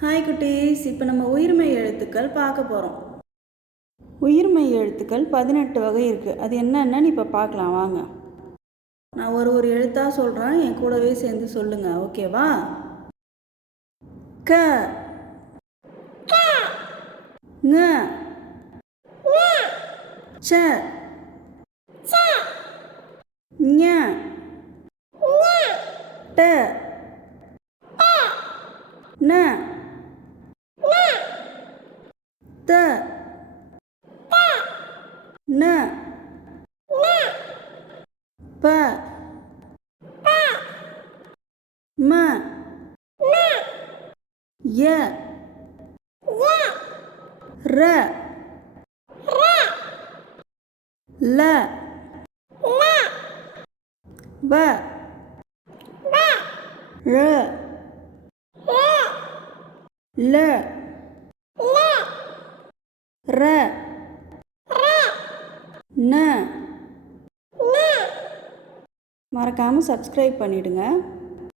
Hi குட்டீஸ், இப்போ நம்ம உயிர்மெய் எழுத்துக்கள் பார்க்க போகிறோம். உயிர்மெய் எழுத்துக்கள் 18 வகை இருக்குது. அது என்னென்னு இப்போ பார்க்கலாம் வாங்க. நான் ஒரு எழுத்தாக சொல்கிறேன், என் கூடவே சேர்ந்து சொல்லுங்கள், ஓகேவா? க, ங, ச, ஞ, ட, ந, த, ந, ப, ம, ய, ர, ல, வ, ழ, ல, ர, ந. மறக்காமல் சப்ஸ்கிரைப் பண்ணிவிடுங்க.